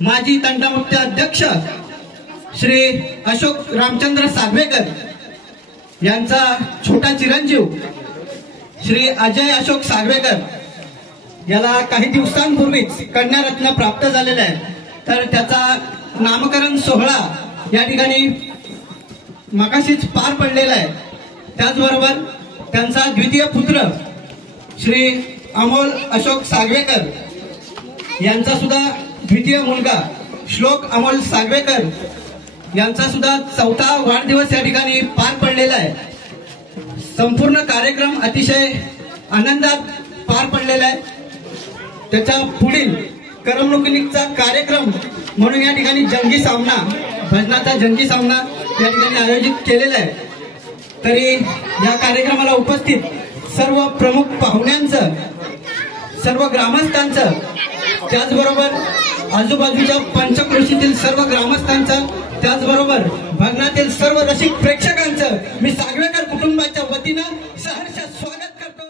माजी तंटामुक्त अध्यक्ष श्री अशोक रामचंद्र सागवेकर यांचा छोटा चिरंजीव श्री अजय अशोक सागवेकर याला काही दिवसांपूर्वीच कन्यारत्न प्राप्त झालेला आहे। तर त्याचा नामकरण सोहळा या ठिकाणी मगाशीच पार पडलेला आहे। त्याचबरोबर त्यांचा द्वितीय पुत्र श्री अमोल अशोक सागवेकर यांचा सुद्धा द्वितीय मुलगा श्लोक अमोल सागवेकर यांचा सुद्धा 4था वाढदिवस या ठिकाणी पार पडलेला आहे। संपूर्ण कार्यक्रम अतिशय आनंदात पार पडलेला आहे। त्याच्या पुढील करमणुकीचा कार्यक्रम म्हणून या ठिकाणी जंगी सामना भजनाचा जंगी सामना या ठिकाणी आयोजित केलेला आहे। तरी या कार्यक्रमाला उपस्थित सर्व प्रमुख पाहुण्यांचं, सर्व ग्रामस्थांचं, त्याचबरोबर आजूबाजूच्या पंचक्रोशीतील सर्व ग्रामस्थांचं, त्याचबरोबर भजनातील सर्व रसिक प्रेक्षकांचं मी सागवेकर कुटुंबाच्या वतीनं सहर्ष स्वागत करतो।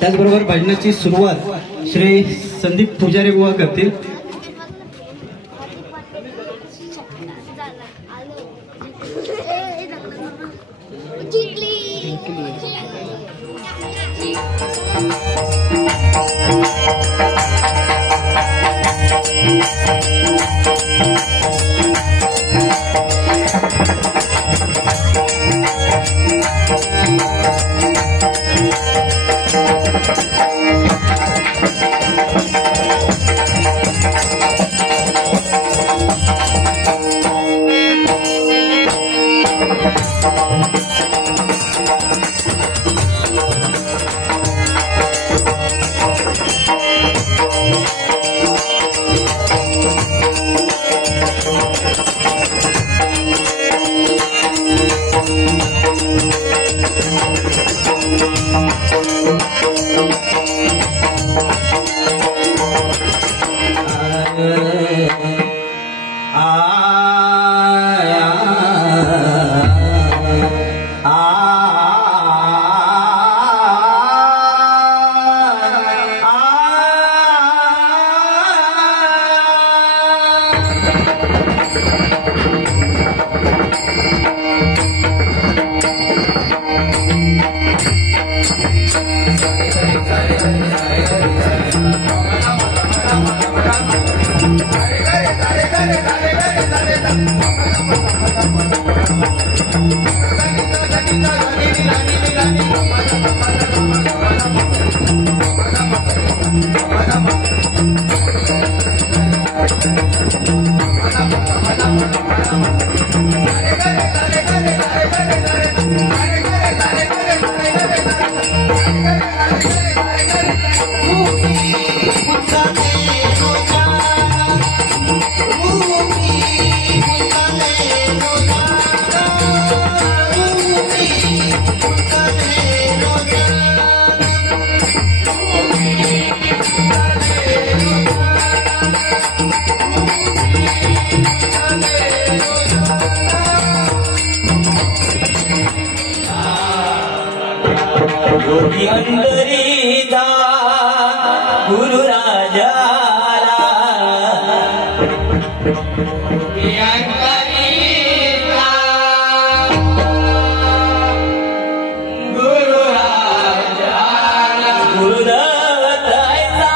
त्याचबरोबर भजनाची सुरुवात श्री संदीप पुजारी बुवा करतील। योगी अंतरीचा गुरु राजाला गुरु राजाला गुरुदत्ताचा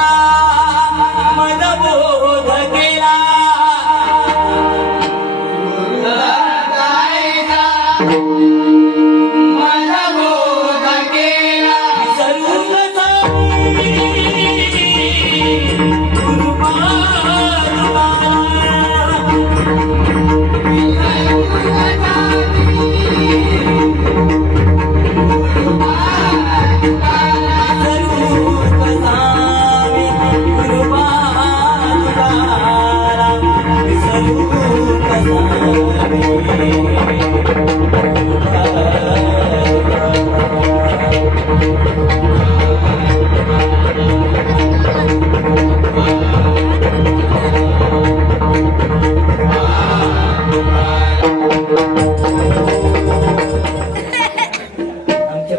मद बोध केला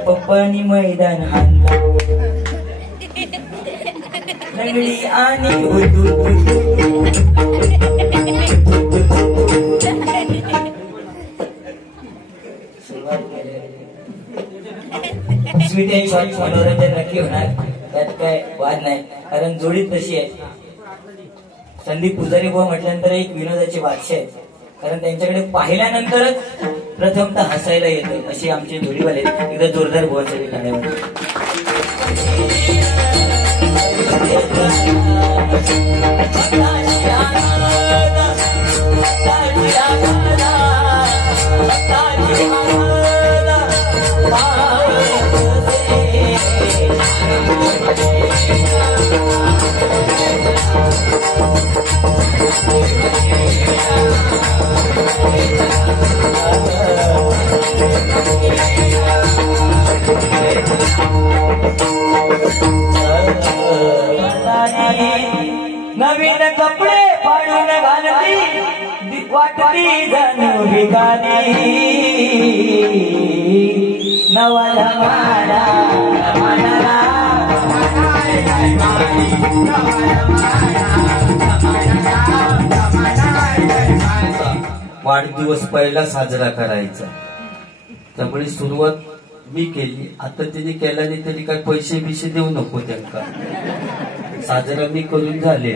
पप्पानी मैदान हाणला रंगडी आणि स्वीट अँड शॉर्ट मनोरंजन नक्की होणार, त्यात काय वाद नाही, कारण जोडी तशी आहे. संदीप पुजारी बुवा म्हटल्यानंतर एक विनोदाची बादशाह आहे, कारण त्यांच्याकडे पाहिल्यानंतरच प्रथमतः हसायला येतं, अशी आमची जोडीवाले. एकदा जोरदार बुवासाठी टाळ्या. नवीन कपडे फाडून घालती वाटती जणू भिकारी नवाला मारा वाढदिवस पहिला साजरा करायचा, त्यामुळे सुरुवात मी केली. आता त्यांनी केला नाही तरी काय पैसे बिशे देऊ नको त्यांना, साजरा मी करून झाले.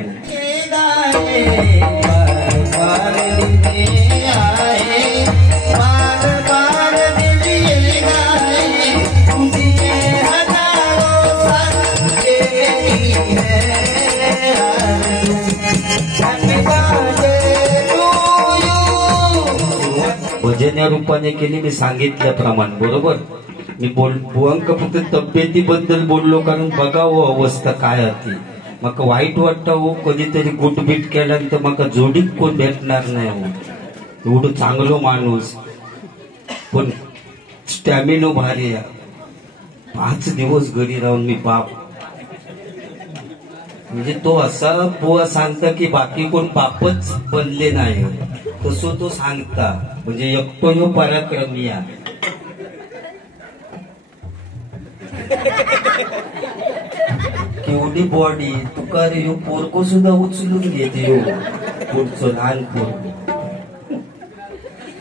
भजन या रूपाने केली मी सांगितल्याप्रमाणे, बरोबर. मी बुवांक फक्त तब्येतीबद्दल बोललो, कारण बघावं अवस्था काय होती. मग वाईट वाटतं हो, कधीतरी गुटबीट केल्यानंतर मग जोडीत कोण भेटणार नाही हो. एवढं चांगलं माणूस, पण स्टॅमिनो भारी आहे. 5 दिवस घरी राहून मी बाप, म्हणजे तो असा बुवा सांगता की बाकी कोण बापच बनले नाही, तसं तो सांगता. म्हणजे एकटो ह्यो पराक्रमी आहे. केवढी बॉडी तुका रे, पोरको सुद्धा उचलून घेते. पुढचं लहान पोर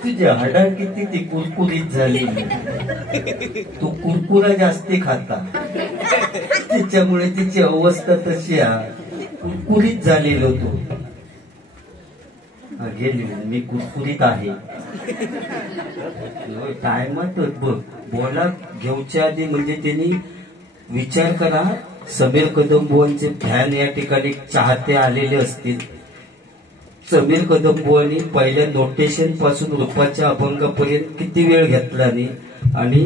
तुझी हाडा किती ती कुरकुरीत झाली, तू कुरकुरा जास्ती खाता, त्याच्यामुळे तिची अवस्था तशी कुरकुरीत झालेलो तू. गेली मी कुरकुरीत आहे. टायमात बोला घेऊच्या आधी म्हणजे त्यांनी विचार करा, समीर कदम बुवांचे फॅन या ठिकाणी चाहते आलेले असतील. समीर कदम बुवांनी पहिल्या नोटेशन पासून रूपाच्या अभंगापर्यंत किती वेळ घेतला नाही, आणि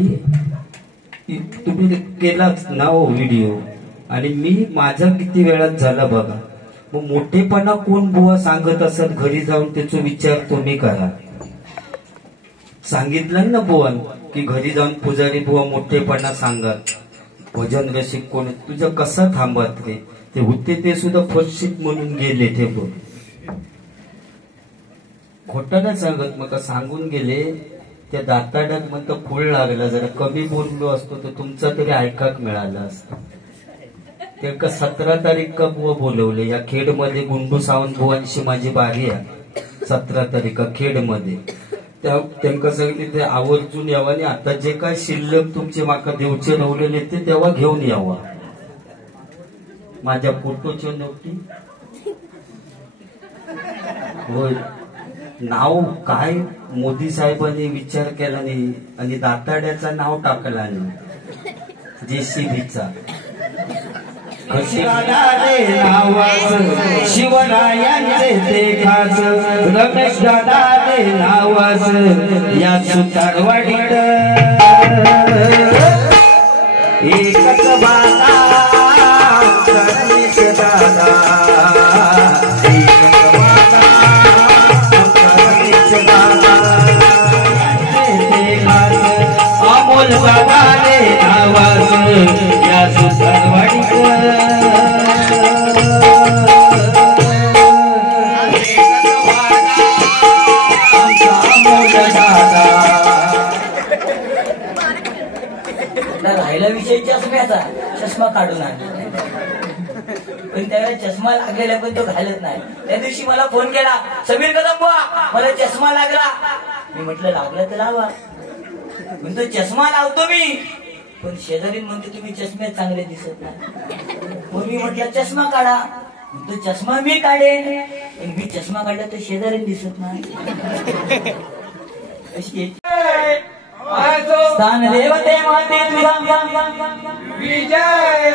तुम्ही केलाच ना हो व्हिडिओ, आणि मी माझा किती वेळात झाला बघा. मग मोठेपणा कोण बुवा सांगत असत घरी जाऊन त्याचा विचार तुम्ही करा. सांगितलं ना बुवा की घरी जाऊन पुजारी बुवा मोठेपणा सांगत, भजन रसिक कोण तुझं कसं थांबत रे, ते होते ते सुद्धा फरशीत म्हणून गेले ते बघ. खोटं नाही सांगत, मग सांगून गेले. त्या दाताड्यात म्हणतं फुल लागला, जरा कमी बोललो असतो तर तुमचा तरी ऐकाक मिळाला असतं. ते 17 तारीख का बुवा बोलवले या खेडमध्ये, गुंडू सावंत बुवांशी माझी बारी आहे 17 तारीख खेडमध्ये. त्यांना सांगितले ते आवर्जून यावं, आणि आता जे काय शिल्लक तुमचे माका देवचे रवलेले ते तेव्हा घेऊन यावा. माझ्या फोटोच्या नोटी होय, नाव काय मोदी साहेबांनी विचार केला नाही, आणि दाताड्याचं नाव टाकला नाही, JCBचा. कशी रे नावास शिवरायांचे ते खास, रमेश दादा रे नावास या सुतारवाडीत एकच बाता रमेश दादा, एकच बाता रमेश दादा ते खास, अमोल दादा रे नावास या सुतारवाडीत राहिला विषय चष्म्याचा. चष्मा काढून आणला, पण त्याला चष्मा लागलेला पण तो घालत नाही. त्या दिवशी मला फोन केला, समीर कदम बुवा मला चष्मा लागला. मी म्हटलं लागला तर लावा, म्हणतो चष्मा लावतो मी, पण शेजारी म्हणतो तुम्ही चष्म्यात चांगले दिसत नाही. मग मी म्हटलं चष्मा काढा, म्हणतो चष्मा मी काढेन, पण मी चष्मा काढला तर शेजारी दिसत नाही. अशी स्थान देवते माते तुझा विजय